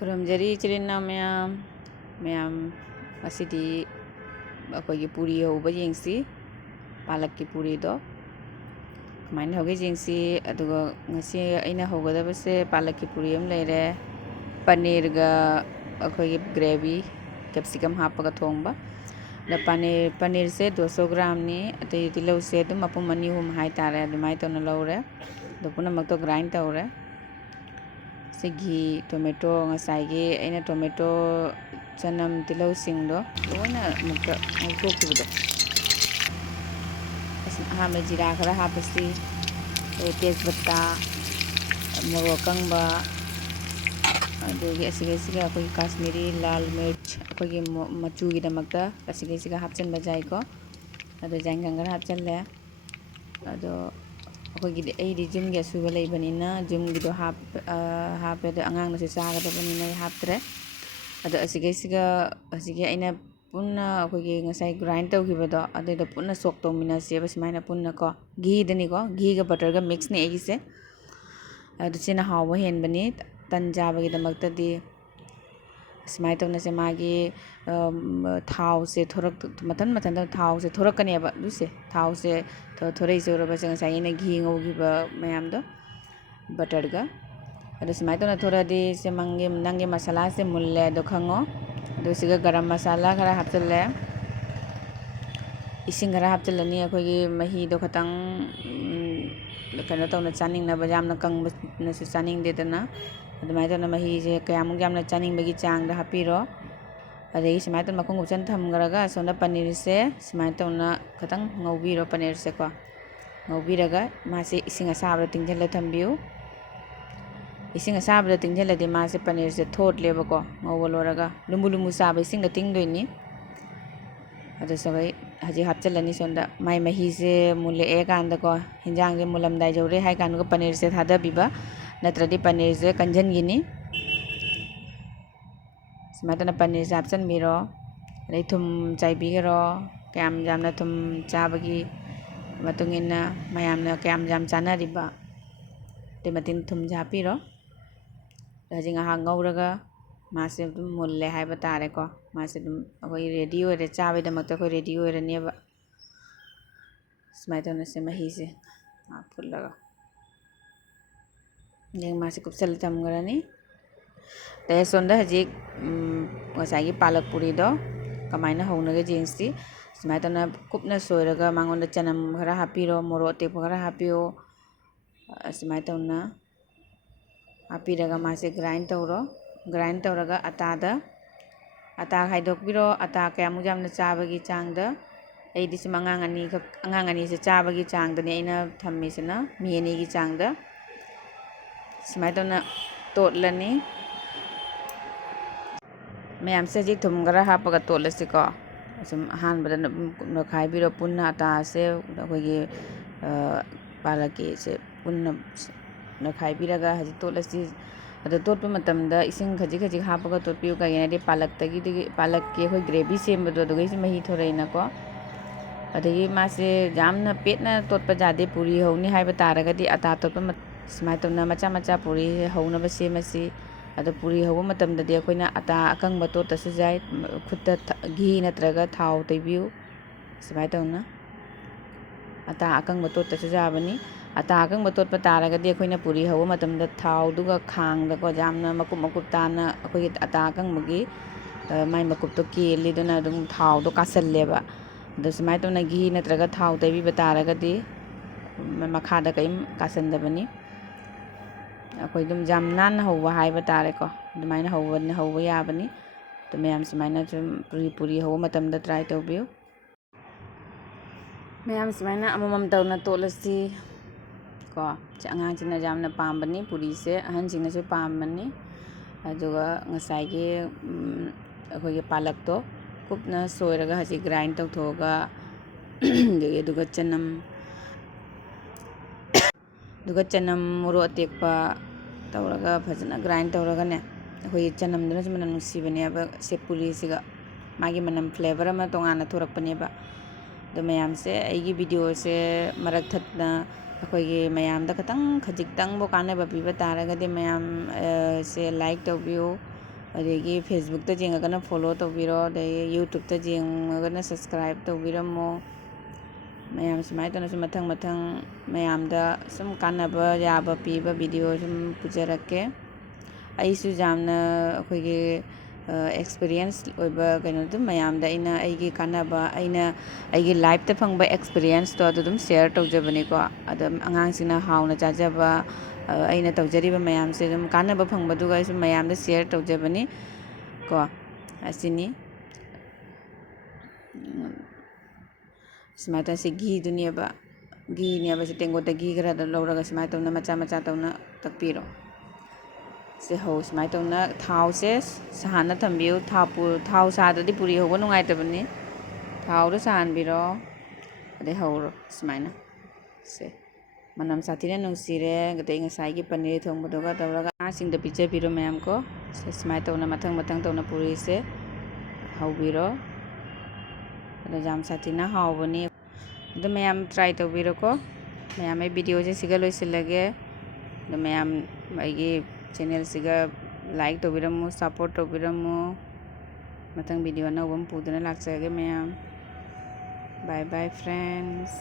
ꯈꯨꯔꯨꯝꯖꯔꯤ ꯏꯆꯤꯜ ꯏꯅꯥꯎ ꯃꯌꯥꯝ ꯉꯁꯤꯗꯤ ꯑꯩꯈꯣꯏꯒꯤ ꯄꯨꯔꯤ ꯍꯧꯕ ꯌꯦꯡꯁꯤ ꯄꯥꯂꯛꯀꯤ ꯄꯨꯔꯤꯗꯣ ꯀꯃꯥꯏꯅ ꯍꯧꯒꯦ ꯌꯦꯡꯁꯤ ꯑꯗꯨꯒ ꯉꯁꯤ ꯑꯩꯅ ꯍꯧꯒꯗꯕꯁꯦ ꯄꯥꯂꯛꯀꯤ ꯄꯨꯔꯤ ꯑꯃ ꯂꯩꯔꯦ ꯄꯅꯤꯔꯒ ꯑꯩꯈꯣꯏꯒꯤ ꯒ꯭ꯔꯦꯚꯤ ꯀꯦꯞꯁꯤꯀꯝ ꯍꯥꯞꯄꯒ ꯊꯣꯡꯕ ꯑꯗ ꯄꯅꯤꯔꯁꯦ 200 ꯒ꯭ꯔꯥꯝꯅꯤ ꯑꯇꯩ ꯇꯤꯜꯍꯧꯁꯦ ꯑꯗꯨꯝ ꯃꯄꯨꯝ 2-3 ꯍꯥꯏꯇꯥꯔꯦ ꯑꯗꯨꯃꯥꯏꯅ ꯇꯧꯅ ꯂꯧꯔꯦ ꯑꯗꯨ ꯄꯨꯝꯅꯃꯛꯇꯣ ꯒ꯭ꯔꯥꯏꯟ ꯇꯧꯔꯦ ꯁꯤꯒꯤ ꯇꯣꯃꯦꯇꯣ ꯉꯁꯥꯏꯒꯤ ꯑꯩꯅ ꯇꯣꯃꯦꯇꯣ ꯆꯅꯝ ꯇꯤꯜꯍꯧꯁꯤꯡꯗꯣ ꯂꯣꯏꯅ ꯑꯃꯨꯛꯇ ꯉꯧꯊꯣꯛꯈꯤꯕꯗꯣ ꯑꯍꯥꯟꯕ ꯖꯤꯔꯥ ꯈꯔ ꯍꯥꯞꯄꯁꯤ ꯇꯦꯖꯄꯇꯥ ꯃꯣꯔꯣꯛ ꯑꯀꯪꯕ ꯑꯗꯒꯤ ꯑꯁꯤꯒꯩꯁꯤꯒ ꯑꯩꯈꯣꯏꯒꯤ ꯀꯥꯁꯃꯤꯔꯤ ꯂꯥꯜ ꯃꯤꯔꯆ ꯑꯩꯈꯣꯏꯒꯤ ꯃꯆꯨꯒꯤꯗꯃꯛꯇ ꯑꯁꯤꯒꯩꯁꯤꯒ ꯍꯥꯞꯆꯤꯟꯕ ꯌꯥꯏꯀꯣ ꯑꯗꯣ ꯖꯥꯏꯉꯪ ꯈꯔ ꯍꯥꯞꯆꯤꯜꯂꯦ ꯑꯗꯣ ꯑꯩꯈꯣꯏꯒꯤꯗꯤ ꯑꯩꯗꯤ ꯖꯤꯝꯒꯤ ꯑꯁꯨꯕ ꯂꯩꯕꯅꯤꯅ ꯖꯤꯝꯒꯤꯗꯣ ꯍꯥꯞꯄꯦ ꯑꯗꯣ ꯑꯉꯥꯡꯅꯁꯨ ꯆꯥꯒꯗꯕꯅꯤꯅ ꯑꯩ ꯍꯥꯞꯇ꯭ꯔꯦ ꯑꯗꯣ ꯑꯁꯤꯒꯩꯁꯤꯒ ꯍꯧꯖꯤꯛꯀꯤ ꯑꯩꯅ ꯄꯨꯟꯅ ꯑꯩꯈꯣꯏꯒꯤ ꯉꯁꯥꯏ ꯒ꯭ꯔꯥꯏꯟ ꯇꯧꯈꯤꯕꯗꯣ ꯑꯗꯨꯏꯗꯣ ꯄꯨꯟꯅ ꯁꯣꯛ ꯇꯧꯃꯤꯟꯅꯁꯦꯕ ꯁꯨꯃꯥꯏꯅ ꯄꯨꯟꯅꯀꯣ ꯘꯤꯗꯅꯤꯀꯣ ꯘꯤꯒ ꯕꯇꯔꯒ ꯃꯤꯛꯁꯅꯦ ꯑꯩꯒꯤꯁꯦ ꯑꯗꯨ ꯁꯤꯅ ꯍꯥꯎꯕ ꯍꯦꯟꯕꯅꯤ ꯇꯟ ꯆꯥꯕꯒꯤꯗꯃꯛꯇꯗꯤ ꯁꯨꯃꯥꯏꯅ ꯇꯧꯅꯁꯦ ꯃꯥꯒꯤ ꯊꯥꯎꯁꯦ ꯃꯊꯟꯇ ꯊꯥꯎꯁꯦ ꯊꯣꯔꯛꯀꯅꯦꯕ ꯑꯗꯨꯁꯦ ꯊꯥꯎꯁꯦ ꯊꯣꯔꯛꯏꯁꯦ ꯎꯔꯕꯁꯦ ꯉꯁꯥꯏ ꯑꯩꯅ ꯘꯤ ꯉꯧꯈꯤꯕ ꯃꯌꯥꯝꯗꯣ ꯕꯇꯔꯒ ꯑꯗꯣ ꯁꯨꯃꯥꯏꯅ ꯇꯧꯅ ꯊꯣꯔꯛꯑꯗꯤ ꯁꯦ ꯅꯪꯒꯤ ꯃꯁꯥꯂꯥꯁꯦ ꯃꯨꯜꯂꯦ ꯑꯗꯣ ꯈꯪꯉꯣ ꯑꯗꯨ ꯁꯤꯒ ꯒꯔꯝ ꯃꯁꯥꯂꯥ ꯈꯔ ꯍꯥꯞꯆꯤꯜꯂꯦ ꯏꯁꯤꯡ ꯈꯔ ꯍꯥꯞꯆꯤꯜꯂꯅꯤ ꯑꯩꯈꯣꯏꯒꯤ ꯃꯍꯤꯗꯣ ꯈꯤꯇꯪ ꯀꯩꯅꯣ ꯇꯧꯅ ꯆꯥꯅꯤꯡꯅꯕ ꯌꯥꯝꯅ ꯀꯪꯕꯅꯁꯨ ꯆꯥꯅꯤꯡꯗꯦꯗꯅ ꯑꯗꯨꯃꯥꯏꯅ ꯇꯧꯅ ꯃꯍꯤꯁꯦ ꯀꯌꯥꯃꯨꯛ ꯌꯥꯝꯅ ꯆꯥꯅꯤꯡꯕꯒꯤ ꯆꯥꯡꯗ ꯍꯥꯞꯄꯤꯔꯣ ꯑꯗꯒꯤ ꯁꯨꯃꯥꯏꯅ ꯇꯧꯅ ꯃꯈꯨꯝ ꯀꯨꯞꯁꯟ ꯊꯝꯈ꯭ꯔꯒ ꯑꯁꯣꯝꯗ ꯄꯅꯤꯔꯁꯦ ꯁꯨꯃꯥꯏꯅ ꯇꯧꯅ ꯈꯤꯇꯪ ꯉꯧꯕꯤꯔꯣ ꯄꯅꯤꯔꯁꯦꯀꯣ ꯉꯧꯕꯤꯔꯒ ꯃꯥꯁꯦ ꯏꯁꯤꯡ ꯑꯁꯥꯕꯗ ꯇꯤꯡꯁꯤꯜꯂ ꯊꯝꯕꯤꯌꯨ ꯏꯁꯤꯡ ꯑꯁꯥꯕꯗ ꯇꯤꯡꯁꯤꯜꯂꯗꯤ ꯃꯥꯁꯦ ꯄꯅꯤꯔꯁꯦ ꯊꯣꯠꯂꯦꯕꯀꯣ ꯉꯧꯕ ꯂꯣꯏꯔꯒ ꯂꯨꯝꯕꯨ ꯆꯥꯕ ꯏꯁꯤꯡꯗ ꯇꯤꯡꯗꯣꯏꯅꯤ ꯑꯗꯨ ꯁꯒꯩ ꯍꯧꯖꯤꯛ ꯍꯥꯞꯆꯤꯜꯂꯅꯤ ꯁꯣꯝꯗ ꯃꯥꯏ ꯃꯍꯤꯁꯦ ꯃꯨꯜꯂꯛꯑꯦ ꯀꯥꯟꯗꯀꯣ ꯍꯤꯟꯖꯥꯡꯁꯦ ꯃꯨꯜꯂꯝꯗꯥꯏ ꯌꯧꯔꯦ ꯍꯥꯏ ꯀꯥꯟꯗꯒ ꯄꯅꯤꯔꯁꯦ ꯊꯥꯗꯕꯤꯕ ꯅꯠꯇ꯭ꯔꯗꯤ ꯄꯅꯤꯔꯁꯦ ꯀꯟꯁꯤꯟꯈꯤꯅꯤ ꯁꯨꯃꯥꯏꯅ ꯇꯧꯅ ꯄꯅꯤꯔꯁꯦ ꯍꯥꯞꯆꯤꯟꯕꯤꯔꯣ ꯑꯗꯩ ꯊꯨꯝ ꯆꯥꯏꯕꯤꯈꯔꯣ ꯀꯌꯥꯝ ꯌꯥꯝꯅ ꯊꯨꯝ ꯆꯥꯕꯒꯤ ꯃꯇꯨꯡ ꯏꯟꯅ ꯃꯌꯥꯝꯅ ꯀꯌꯥꯝ ꯌꯥꯝ ꯆꯥꯅꯔꯤꯕ ꯑꯗꯨꯏ ꯃꯇꯨꯡ ꯊꯨꯝꯁꯦ ꯍꯥꯞꯄꯤꯔꯣ ꯍꯧꯖꯤꯛ ꯉꯥꯏꯍꯥꯛ ꯉꯧꯔꯒ ꯃꯥꯁꯦ ꯑꯗꯨꯝ ꯃꯨꯜꯂꯦ ꯍꯥꯏꯕ ꯇꯥꯔꯦꯀꯣ ꯃꯥꯁꯦ ꯑꯗꯨꯝ ꯑꯩꯈꯣꯏ ꯔꯦꯗꯤ ꯑꯣꯏꯔꯦ ꯆꯥꯕꯩꯗꯃꯛꯇ ꯑꯩꯈꯣই ꯔꯦꯗꯤ ꯑꯣꯏꯔꯅꯦꯕ ꯁꯨꯃꯥꯏꯅ ꯇꯧꯅ ꯁꯦ ꯃꯍꯤꯁꯦ ꯐꯨꯠꯂꯒ ꯑꯗꯩ ꯃꯥꯁꯦ ꯀꯨꯞꯁꯜꯂ ꯊꯝꯈ꯭ꯔꯅꯤ ꯑꯗꯩ ꯁꯣꯝꯗ ꯍꯧꯖꯤꯛ ꯉꯁꯥꯏꯒꯤ ꯄꯥꯂꯛ ꯄꯨꯔꯤꯗꯣ ꯀꯃꯥꯏꯅ ꯍꯧꯅꯒꯦ ꯌꯦꯡꯁꯤ ꯁꯨꯃꯥꯏꯅ ꯇꯧꯅ ꯀꯨꯞꯅ ꯁꯣꯏꯔꯒ ꯃꯉꯣꯟꯗ ꯆꯅꯝ ꯈꯔ ꯍꯥꯞꯄꯤꯔꯣ ꯃꯣꯔꯣꯛ ꯑꯇꯦꯛꯄ ꯈꯔ ꯍꯥꯞꯄꯤꯌꯣ ꯑꯁꯨꯃꯥꯏꯅ ꯇꯧꯅ ꯍꯥꯞꯄꯤꯔꯒ ꯃꯥꯁꯦ ꯒ꯭ꯔꯥꯏꯟ ꯇꯧꯔꯣ ꯒ꯭ꯔꯥꯏꯟ ꯇꯧꯔꯒ ꯑꯇꯥ ꯈꯥꯏꯗꯣꯛꯄꯤꯔꯣ ꯑꯇꯥ ꯀꯌꯥꯃꯨꯛ ꯌꯥꯝꯅ ꯆꯥꯕꯒꯤ ꯆꯥꯡꯗ ꯑꯩꯗꯤ ꯁꯨꯝ ꯑꯉꯥꯡ ꯑꯅꯤꯁꯦ ꯆꯥꯕꯒꯤ ꯆꯥꯡꯗꯅꯤ ꯑꯩꯅ ꯊꯝꯃꯤꯁꯤꯅ ꯃꯤ 2ꯒꯤ ꯆꯥꯡꯗ ꯁꯨꯃꯥꯏꯅ ꯇꯧꯅ ꯇꯣꯠꯂꯅꯤ ꯃꯌꯥꯝꯁꯦ ꯍꯧꯖꯤꯛ ꯊꯨꯝ ꯈꯔ ꯍꯥꯞꯄꯒ ꯇꯣꯠꯂꯁꯤꯀꯣ ꯁꯨꯝ ꯑꯍꯥꯟꯕꯗ ꯅꯣꯏꯈꯥꯏꯕꯤꯔꯣ ꯄꯨꯟꯅ ꯑꯇꯥꯁꯦ ꯑꯩꯈꯣꯏꯒꯤ ꯄꯥꯂꯛꯀꯤꯁꯦ ꯄꯨꯟꯅ ꯅꯣꯏꯈꯥꯏꯕꯤꯔꯒ ꯍꯧꯖꯤꯛ ꯇꯣꯠꯂꯁꯤ ꯑꯗꯣ ꯇꯣꯠꯄ ꯃꯇꯝꯗ ꯏꯁꯤꯡ ꯈꯖꯤꯛ ꯍꯥꯞꯄꯒ ꯇꯣꯠꯄꯤꯌꯨ ꯀꯩꯒꯤꯅꯣ ꯍꯥꯏꯗꯤ ꯄꯥꯂꯛꯀꯤ ꯑꯩꯈꯣꯏ ꯒ꯭ꯔꯦꯚꯤ ꯁꯦꯝꯕꯗꯣ ꯑꯗꯨꯒꯩꯁꯤ ꯃꯍꯤ ꯊꯣꯔꯛꯏꯅꯀꯣ ꯑꯗꯒꯤ ꯃꯥꯁꯦ ꯌꯥꯝꯅ ꯄꯦꯠꯅ ꯇꯣꯠꯄ ꯌꯥꯗꯦ ꯄꯨꯔꯤ ꯍꯧꯅꯤ ꯍꯥꯏꯕ ꯇꯥꯔꯒꯗꯤ ꯑꯇꯥ ꯇꯣꯠꯄ ꯁꯨꯃꯥꯏꯅ ꯇꯧꯅ ꯃꯆꯥ ꯄꯨꯔꯤ ꯍꯧꯅꯕ ꯁꯦꯝꯃꯁꯤ ꯑꯗꯣ ꯄꯨꯔꯤ ꯍꯧꯕ ꯃꯇꯝꯗꯗꯤ ꯑꯩꯈꯣꯏꯅ ꯑꯇꯥ ꯑꯀꯪꯕ ꯇꯣꯠꯇꯁꯨ ꯌꯥꯏ ꯈꯨꯠꯇ ꯘꯤ ꯅꯠꯇ꯭ꯔꯒ ꯊꯥꯎ ꯇꯩꯕꯤꯌꯨ ꯁꯨꯃꯥꯏꯅ ꯇꯧꯅ ꯑꯇꯥ ꯑꯀꯪꯕ ꯇꯣꯠꯇꯁꯨ ꯌꯥꯕꯅꯤ ꯑꯇꯥ ꯑꯀꯪꯕ ꯇꯣꯠꯄ ꯇꯥꯔꯒꯗꯤ ꯑꯩꯈꯣꯏꯅ ꯄꯨꯔꯤ ꯍꯧꯕ ꯃꯇꯝꯗ ꯊꯥꯎꯗꯨꯒ ꯈꯥꯡꯗꯀꯣ ꯌꯥꯝꯅ ꯃꯀꯨꯞ ꯇꯥꯅ ꯑꯩꯈꯣꯏꯒꯤ ꯑꯇꯥ ꯑꯀꯪꯕꯒꯤ ꯃꯥꯏ ꯃꯀꯨꯞꯇꯣ ꯀꯦꯜꯂꯤꯗꯨꯅ ꯑꯗꯨꯝ ꯊꯥꯎꯗꯣ ꯀꯥꯁꯜꯂꯦꯕ ꯑꯗꯣ ꯁꯨꯃꯥꯏꯅ ꯇꯧꯅ ꯘꯤ ꯅꯠꯇ꯭ꯔꯒ ꯊꯥꯎ ꯇꯩꯕꯤꯕ ꯇꯥꯔꯒꯗꯤ ꯃꯈꯥꯗ ꯀꯔꯤꯝ ꯀꯥꯁꯟꯗꯕꯅꯤ ꯑꯩꯈꯣꯏ ꯑꯗꯨꯝ ꯌꯥꯝ ꯅꯥꯟꯅ ꯍꯧꯕ ꯍꯥꯏꯕ ꯇꯥꯔꯦꯀꯣ ꯑꯗꯨꯃꯥꯏꯅ ꯍꯧꯕ ꯌꯥꯕꯅꯤ ꯑꯗꯨ ꯃꯌꯥꯝ ꯁꯨꯃꯥꯏꯅ ꯁꯨꯝ ꯄꯨꯔꯤ ꯍꯧꯕ ꯃꯇꯝꯗ ꯇ꯭ꯔꯥꯏ ꯇꯧꯕꯤꯌꯨ ꯃꯌꯥꯝ ꯁꯨꯃꯥꯏꯅ ꯑꯃꯃꯝ ꯇꯧꯅ ꯇꯣꯠꯂꯁꯤ ꯀꯣ ꯑꯉꯥꯡꯁꯤꯡꯅ ꯌꯥꯝꯅ ꯄꯥꯝꯕꯅꯤ ꯄꯨꯔꯤꯁꯦ ꯑꯍꯟꯁꯤꯡꯅꯁꯨ ꯄꯥꯝꯕꯅꯤ ꯑꯗꯨꯒ ꯉꯁꯥꯏꯒꯤ ꯑꯩꯈꯣꯏꯒꯤ ꯄꯥꯂꯛꯇꯣ ꯀꯨꯞꯅ ꯁꯣꯏꯔꯒ ꯍꯧꯖꯤꯛ ꯒ꯭ꯔꯥꯏꯟ ꯇꯧꯊꯣꯛꯑꯒ ꯑꯗꯨꯒ ꯆꯅꯝ ꯃꯣꯔꯣꯛ ꯑꯇꯦꯛꯄ ꯇꯧꯔꯒ ꯐꯖꯅ ꯒ꯭ꯔꯥꯏꯟ ꯇꯧꯔꯒꯅꯦ ꯑꯩꯈꯣꯏꯒꯤ ꯆꯅꯝꯗꯨꯅꯁꯨ ꯃꯅꯝ ꯅꯨꯡꯁꯤꯕꯅꯦꯕ ꯁꯦ ꯄꯨꯔꯤꯁꯤꯒ ꯃꯥꯒꯤ ꯃꯅꯝ ꯐ꯭ꯂꯦꯕꯔ ꯑꯃ ꯇꯣꯉꯥꯟꯅ ꯊꯣꯔꯛꯄꯅꯦꯕ ꯑꯗꯣ ꯃꯌꯥꯝꯁꯦ ꯑꯩꯒꯤ ꯚꯤꯗꯤꯑꯣꯁꯦ ꯃꯔꯛ ꯊꯠꯅ ꯑꯩꯈꯣꯏꯒꯤ ꯃꯌꯥꯝꯗ ꯈꯖꯤꯛꯇꯪꯕꯨ ꯀꯥꯟꯅꯕ ꯄꯤꯕ ꯇꯥꯔꯒꯗꯤ ꯃꯌꯥꯝ ꯁꯦ ꯂꯥꯏꯛ ꯇꯧꯕꯤꯌꯨ ꯑꯗꯒꯤ ꯐꯦꯁꯕꯨꯛꯇ ꯌꯦꯡꯉꯒꯅ ꯐꯣꯂꯣ ꯇꯧꯕꯤꯔꯣ, ꯑꯗꯒꯤ ꯌꯨꯇꯨꯕꯇ ꯌꯦꯡꯉꯒꯅ ꯁꯕꯁꯀ꯭ꯔꯥꯏꯕ ꯇꯧꯕꯤꯔꯝꯃꯣ꯫ ꯃꯌꯥꯝ ꯁꯨꯃꯥꯏꯅ ꯇꯧꯅꯁꯨ ꯃꯊꯪ ꯃꯊꯪ ꯃꯌꯥꯝꯗ ꯁꯨꯝ ꯀꯥꯟꯅꯕ ꯌꯥꯕ ꯄꯤꯕ ꯚꯤꯗꯤꯑꯣ ꯁꯨꯝ ꯄꯨꯖꯔꯛꯀꯦ꯫ ꯑꯩꯁꯨ ꯌꯥꯝꯅ ꯑꯩꯈꯣꯏꯒꯤ ꯑꯦꯛꯁꯄꯤꯔꯤꯌꯦꯟꯁ ꯑꯣꯏꯕ ꯀꯩꯅꯣꯗꯨ ꯃꯌꯥꯝꯗ ꯑꯩꯅ ꯑꯩꯒꯤ ꯀꯥꯟꯅꯕ, ꯑꯩꯅ ꯑꯩꯒꯤ ꯂꯥꯏꯐꯇ ꯐꯪꯕ ꯑꯦꯛꯁꯄꯤꯔꯤꯌꯦꯟꯁꯇꯣ ꯑꯗꯨ ꯑꯗꯨꯝ ꯁꯦꯌꯔ ꯇꯧꯖꯕꯅꯤꯀꯣ꯫ ꯑꯗꯨꯝ ꯑꯉꯥꯡꯁꯤꯡꯅ ꯍꯥꯎꯅ ꯆꯥꯖꯕ, ꯑꯩꯅ ꯇꯧꯖꯔꯤꯕ ꯃꯌꯥꯝꯁꯦ ꯑꯗꯨꯝ ꯀꯥꯟꯅꯕ ꯐꯪꯕꯗꯨꯒ ꯑꯩꯁꯨ ꯃꯌꯥꯝꯗ ꯁꯦꯌꯔ ꯇꯧꯖꯕꯅꯤ ꯀꯣ, ꯑꯁꯤꯅꯤ꯫ ꯁꯨꯃꯥꯏꯅ ꯇꯧꯅ ꯁꯤ ꯘꯤꯗꯨꯅꯦꯕ, ꯁꯤ ꯇꯦꯡꯀꯣꯠꯇ ꯘꯤ ꯈꯔ ꯂꯧꯔꯒ ꯁꯨꯃꯥꯏꯅ ꯇꯧꯅ ꯃꯆꯥ ꯃꯆꯥ ꯇꯧꯅ ꯇꯛꯄꯤꯔꯣ꯫ ꯁꯨꯃꯥꯏꯅ ꯇꯧꯅ ꯊꯥꯎꯁꯦ ꯁꯥꯍꯟꯅ ꯊꯝꯕꯤꯌꯨ꯫ ꯊꯥꯎ ꯁꯥꯗ꯭ꯔꯗꯤ ꯄꯨꯔꯤ ꯍꯧꯕ ꯅꯨꯡꯉꯥꯏꯇꯕꯅꯤ꯫ ꯊꯥꯎꯗꯣ ꯁꯥꯍꯟꯕꯤꯔꯣ, ꯑꯗꯩ ꯍꯧꯔꯣ ꯁꯨꯃꯥꯏꯅ꯫ ꯃꯅꯝ ꯁꯥꯊꯤꯅ ꯅꯨꯡꯁꯤꯔꯦ꯫ ꯑꯗꯩ ꯉꯁꯥꯏꯒꯤ ꯄꯅꯤꯔ ꯊꯣꯡꯕꯗꯨꯒ ꯇꯧꯔꯒ ꯑꯉꯥꯡꯁꯤꯡꯗ ꯄꯤꯖꯕꯤꯔꯣ ꯃꯌꯥꯝ ꯀꯣ꯫ ꯁꯨꯃꯥꯏꯅ ꯇꯧꯅ ꯃꯊꯪ ꯃꯊꯪ ꯇꯧꯅ ꯄꯨꯔꯤꯁꯦ ꯍꯧꯕꯤꯔꯣ꯫ ꯑꯗꯣ ꯌꯥꯝ ꯁꯥꯊꯤꯅ ꯍꯥꯎꯕꯅꯤ꯫ ꯑꯗꯣ ꯃꯌꯥꯝ ꯇ꯭ꯔꯥꯏ ꯇꯧꯕꯤꯔꯣꯀꯣ꯫ ꯃꯌꯥꯝ ꯑꯩ ꯚꯤꯗꯤꯑꯣꯁꯦ ꯁꯤꯒ ꯂꯣꯏꯁꯤꯜꯂꯒꯦ꯫ ꯑꯗꯣ ꯃꯌꯥꯝ ꯑꯩꯒꯤ ꯆꯦꯅꯦꯜꯁꯤꯒ ꯂꯥꯏꯛ ꯇꯧꯕꯤꯔꯝꯃꯨ, ꯁꯞꯄꯣꯔꯠ ꯇꯧꯕꯤꯔꯝꯃꯨ꯫ ꯃꯊꯪ ꯚꯤꯗꯤꯑꯣ ꯑꯅꯧꯕ ꯑꯃ ꯄꯨꯗꯨꯅ ꯂꯥꯛꯆꯒꯦ ꯃꯌꯥꯝ꯫ ꯕꯥꯏ ꯕꯥꯏ ꯐ꯭ꯔꯦꯟड्स꯫